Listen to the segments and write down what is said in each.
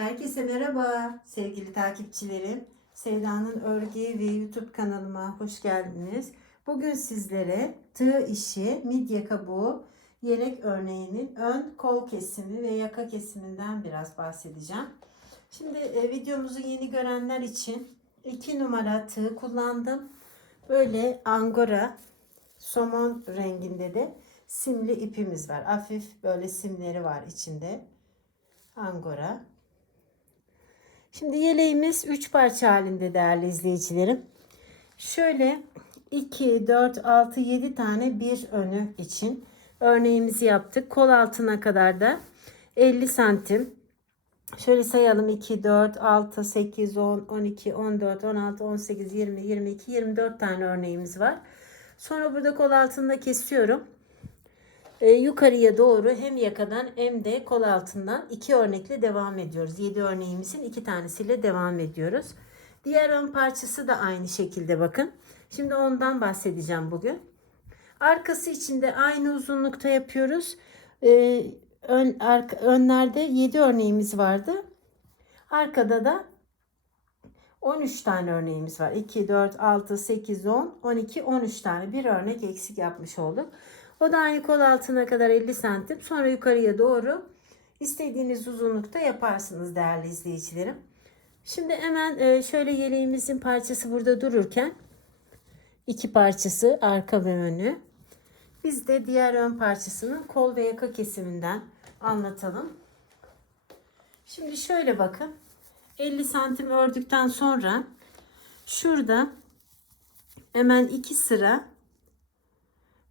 Herkese merhaba sevgili takipçilerim. Sevda'nın Örgü ve YouTube kanalıma hoş geldiniz. Bugün sizlere tığ işi, midye kabuğu, yelek örneğinin ön kol kesimi ve yaka kesiminden biraz bahsedeceğim. Şimdi e, videomuzu yeni görenler için 2 numara tığ kullandım. Böyle angora somon renginde de simli ipimiz var. Hafif böyle simleri var içinde. Angora. Şimdi yeleğimiz 3 parça halinde değerli izleyicilerim. Şöyle 2, 4, 6, 7 tane bir önü için örneğimizi yaptık. Kol altına kadar da 50 santim. Şöyle sayalım 2, 4, 6, 8, 10, 12, 14, 16, 18, 20, 22, 24 tane örneğimiz var. Sonra burada kol altında kesiyorum. Ee, yukarıya doğru hem yakadan hem de kol altından iki örnekle devam ediyoruz. 7 örneğimizin iki tanesiyle devam ediyoruz. Diğer ön parçası da aynı şekilde bakın. Şimdi ondan bahsedeceğim bugün. Arkası için de aynı uzunlukta yapıyoruz. Ee, ön, arka, önlerde 7 örneğimiz vardı. Arkada da 13 tane örneğimiz var. 2, 4, 6, 8, 10, 12, 13 tane. Bir örnek eksik yapmış olduk. O da aynı kol altına kadar 50 santim. Sonra yukarıya doğru istediğiniz uzunlukta yaparsınız değerli izleyicilerim. Şimdi hemen e, şöyle yeleğimizin parçası burada dururken iki parçası arka ve önü. Biz de diğer ön parçasının kol ve yaka kesiminden anlatalım. Şimdi şöyle bakın. 50 santim ördükten sonra şurada hemen iki sıra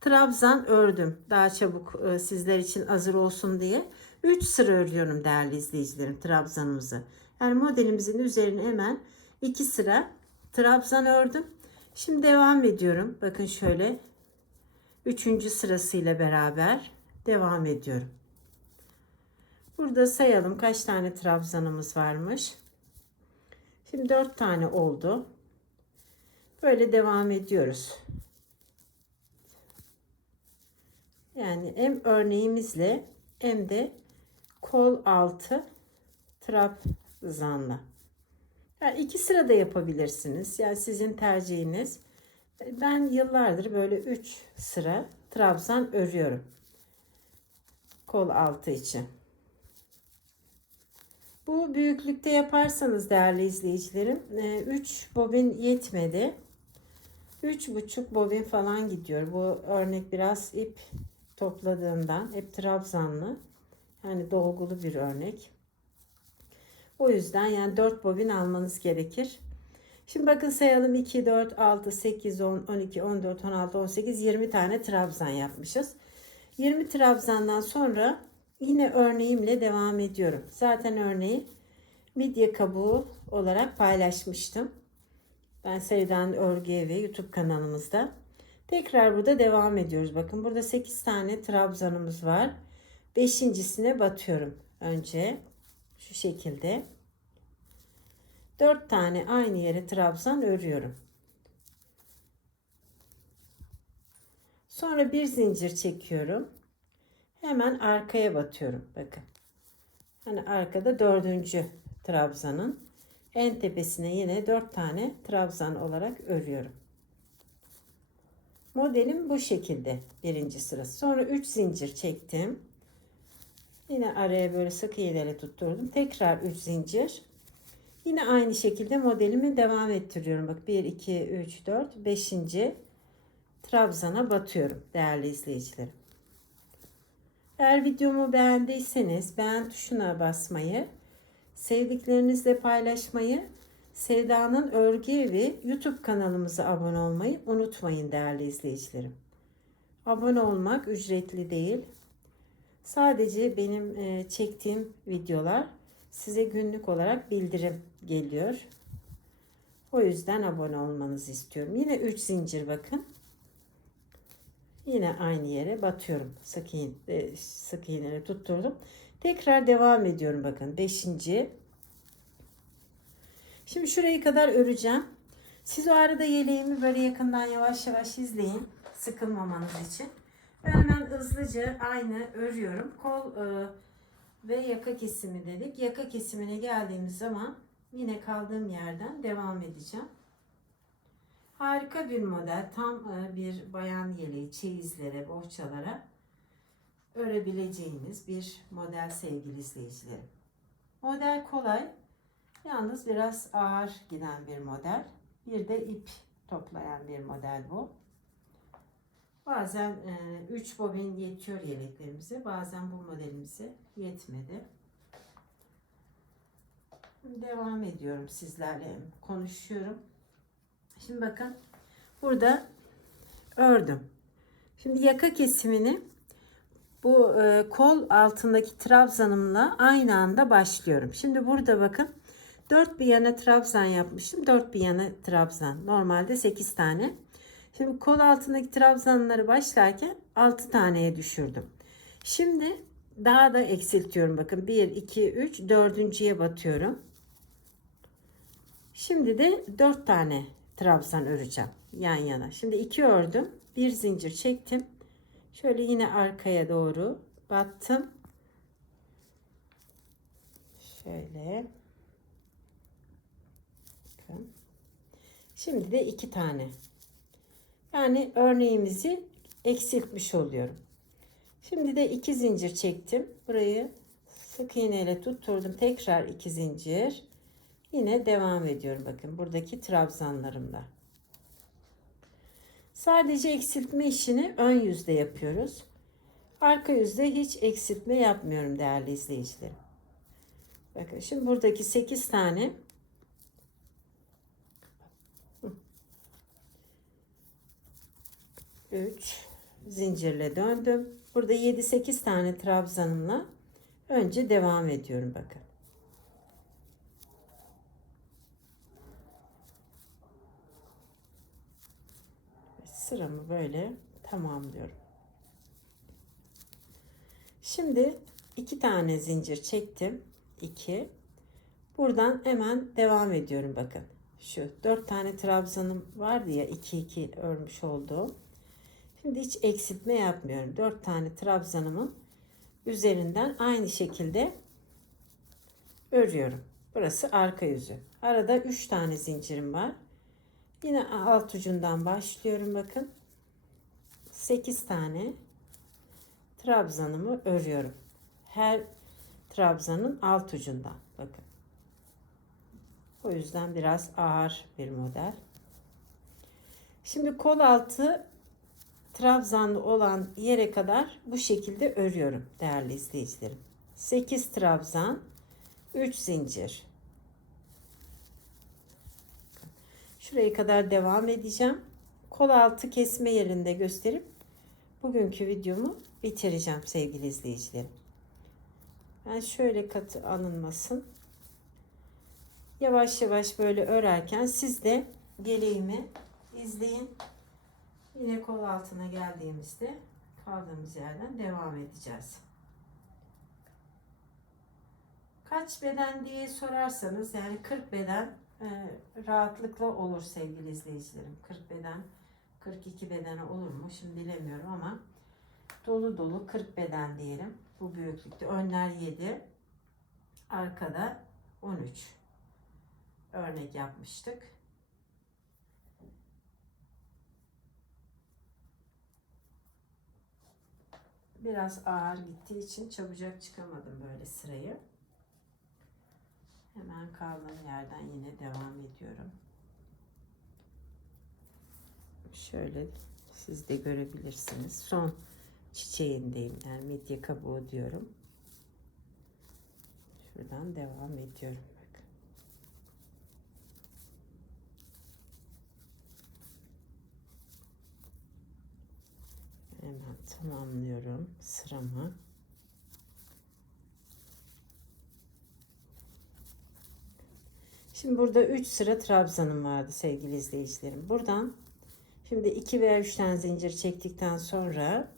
trabzan ördüm. Daha çabuk e, sizler için hazır olsun diye. 3 sıra örüyorum değerli izleyicilerim trabzanımızı. Yani modelimizin üzerine hemen 2 sıra trabzan ördüm. Şimdi devam ediyorum. Bakın şöyle 3. sırasıyla beraber devam ediyorum. Burada sayalım kaç tane trabzanımız varmış. Şimdi 4 tane oldu. Böyle devam ediyoruz. Yani hem örneğimizle hem de kol altı trabzanla. Yani iki sıra da yapabilirsiniz. Yani sizin tercihiniz. Ben yıllardır böyle 3 sıra trabzan örüyorum. Kol altı için. Bu büyüklükte yaparsanız değerli izleyicilerim 3 bobin yetmedi. 3,5 bobin falan gidiyor. Bu örnek biraz ip topladığımdan hep trabzanlı. Yani dolgulu bir örnek. O yüzden yani 4 bobin almanız gerekir. Şimdi bakın sayalım 2, 4, 6, 8, 10, 12, 14, 16, 18, 20 tane trabzan yapmışız. 20 trabzandan sonra yine örneğimle devam ediyorum. Zaten örneği midye kabuğu olarak paylaşmıştım. Ben Sevda'nın Örgü Evi YouTube kanalımızda. Tekrar burada devam ediyoruz. Bakın burada 8 tane trabzanımız var. Beşincisine batıyorum önce. Şu şekilde. 4 tane aynı yere trabzan örüyorum. Sonra bir zincir çekiyorum. Hemen arkaya batıyorum. Bakın. Hani arkada dördüncü trabzanın en tepesine yine 4 tane trabzan olarak örüyorum. Modelim bu şekilde birinci sırası. Sonra 3 zincir çektim. Yine araya böyle sık iğneyle tutturdum. Tekrar 3 zincir. Yine aynı şekilde modelimi devam ettiriyorum. Bak 1, 2, 3, 4, 5. trabzana batıyorum değerli izleyicilerim. Eğer videomu beğendiyseniz beğen tuşuna basmayı, sevdiklerinizle paylaşmayı Sevda'nın Örgü Evi YouTube kanalımıza abone olmayı unutmayın değerli izleyicilerim. Abone olmak ücretli değil. Sadece benim e, çektiğim videolar size günlük olarak bildirim geliyor. O yüzden abone olmanızı istiyorum. Yine 3 zincir bakın. Yine aynı yere batıyorum. Sık iğne, e, sık iğneleri tutturdum. Tekrar devam ediyorum bakın. 5. Şimdi şurayı kadar öreceğim. Siz o arada yeleğimi böyle yakından yavaş yavaş izleyin. Sıkılmamanız için. Ben hemen hızlıca aynı örüyorum. Kol e, ve yaka kesimi dedik. Yaka kesimine geldiğimiz zaman yine kaldığım yerden devam edeceğim. Harika bir model. Tam e, bir bayan yeleği, çeyizlere, bohçalara örebileceğiniz bir model sevgili izleyicilerim. Model kolay. Yalnız biraz ağır giden bir model. Bir de ip toplayan bir model bu. Bazen 3 bobin yetiyor yeleklerimize. Bazen bu modelimize yetmedi. Devam ediyorum sizlerle konuşuyorum. Şimdi bakın burada ördüm. Şimdi yaka kesimini bu e, kol altındaki trabzanımla aynı anda başlıyorum. Şimdi burada bakın 4 bir yana trabzan yapmıştım. 4 bir yana trabzan. Normalde 8 tane. Şimdi kol altındaki trabzanları başlarken 6 taneye düşürdüm. Şimdi daha da eksiltiyorum. Bakın 1, 2, 3, dördüncüye batıyorum. Şimdi de 4 tane trabzan öreceğim yan yana. Şimdi 2 ördüm. Bir zincir çektim. Şöyle yine arkaya doğru battım. Şöyle. Bakın. Şimdi de iki tane. Yani örneğimizi eksiltmiş oluyorum. Şimdi de iki zincir çektim. Burayı sık iğneyle tutturdum. Tekrar iki zincir. Yine devam ediyorum. Bakın buradaki trabzanlarımla. Sadece eksiltme işini ön yüzde yapıyoruz. Arka yüzde hiç eksiltme yapmıyorum değerli izleyicilerim. Bakın şimdi buradaki 8 tane 3 zincirle döndüm. Burada 7-8 tane trabzanımla önce devam ediyorum bakın. Sıramı böyle tamamlıyorum. Şimdi iki tane zincir çektim. 2. Buradan hemen devam ediyorum bakın. Şu 4 tane trabzanım vardı ya 2 2 örmüş olduğum. Şimdi hiç eksiltme yapmıyorum. 4 tane trabzanımın üzerinden aynı şekilde örüyorum. Burası arka yüzü. Arada 3 tane zincirim var. Yine alt ucundan başlıyorum bakın. 8 tane trabzanımı örüyorum. Her trabzanın alt ucundan bakın. O yüzden biraz ağır bir model. Şimdi kol altı trabzanlı olan yere kadar bu şekilde örüyorum değerli izleyicilerim. 8 trabzan, 3 zincir. Şuraya kadar devam edeceğim. Kol altı kesme yerinde gösterip bugünkü videomu bitireceğim sevgili izleyicilerim. Ben şöyle katı alınmasın. Yavaş yavaş böyle örerken siz de geleğimi izleyin. Yine kol altına geldiğimizde kaldığımız yerden devam edeceğiz. Kaç beden diye sorarsanız yani 40 beden e, rahatlıkla olur sevgili izleyicilerim. 40 beden 42 bedene olur mu şimdi bilemiyorum ama dolu dolu 40 beden diyelim. Bu büyüklükte önler 7 arkada 13 örnek yapmıştık. Biraz ağır gittiği için çabucak çıkamadım böyle sırayı. Hemen kaldığım yerden yine devam ediyorum. Şöyle siz de görebilirsiniz. Son çiçeğindeyim. Yani medya kabuğu diyorum. Şuradan devam ediyorum. Bakın. Hemen tamamlıyorum sıramı. Şimdi burada 3 sıra trabzanım vardı sevgili izleyicilerim. Buradan şimdi 2 veya 3 tane zincir çektikten sonra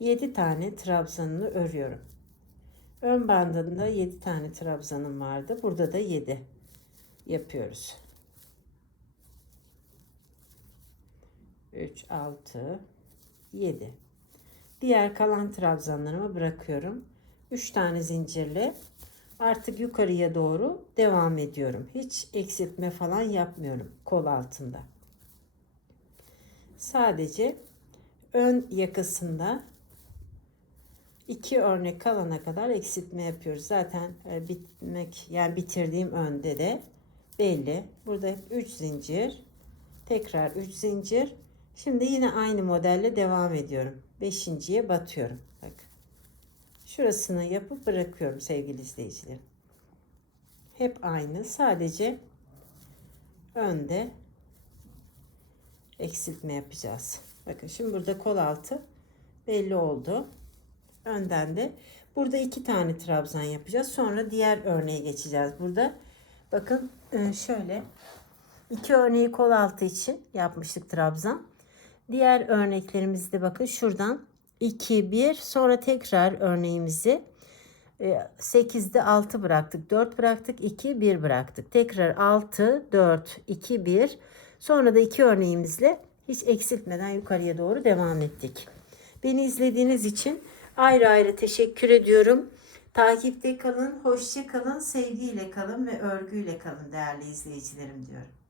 7 tane trabzanını örüyorum. Ön bandında 7 tane trabzanım vardı. Burada da 7 yapıyoruz. 3, 6, 7. Diğer kalan trabzanlarımı bırakıyorum. 3 tane zincirle artık yukarıya doğru devam ediyorum. Hiç eksiltme falan yapmıyorum kol altında. Sadece ön yakasında iki örnek kalana kadar eksiltme yapıyoruz. Zaten e, bitmek yani bitirdiğim önde de belli. Burada 3 zincir, tekrar 3 zincir. Şimdi yine aynı modelle devam ediyorum. Beşinciye batıyorum. Bak. Şurasını yapıp bırakıyorum sevgili izleyicilerim. Hep aynı. Sadece önde eksiltme yapacağız. Bakın şimdi burada kol altı belli oldu. Önden de burada iki tane trabzan yapacağız. Sonra diğer örneğe geçeceğiz. Burada bakın e, şöyle iki örneği kol altı için yapmıştık trabzan. Diğer örneklerimizde bakın şuradan 2 1 sonra tekrar örneğimizi 8'de 6 bıraktık. 4 bıraktık. 2 1 bıraktık. Tekrar 6 4 2 1 sonra da iki örneğimizle hiç eksiltmeden yukarıya doğru devam ettik. Beni izlediğiniz için ayrı ayrı teşekkür ediyorum. Takipte kalın, hoşça kalın, sevgiyle kalın ve örgüyle kalın değerli izleyicilerim diyorum.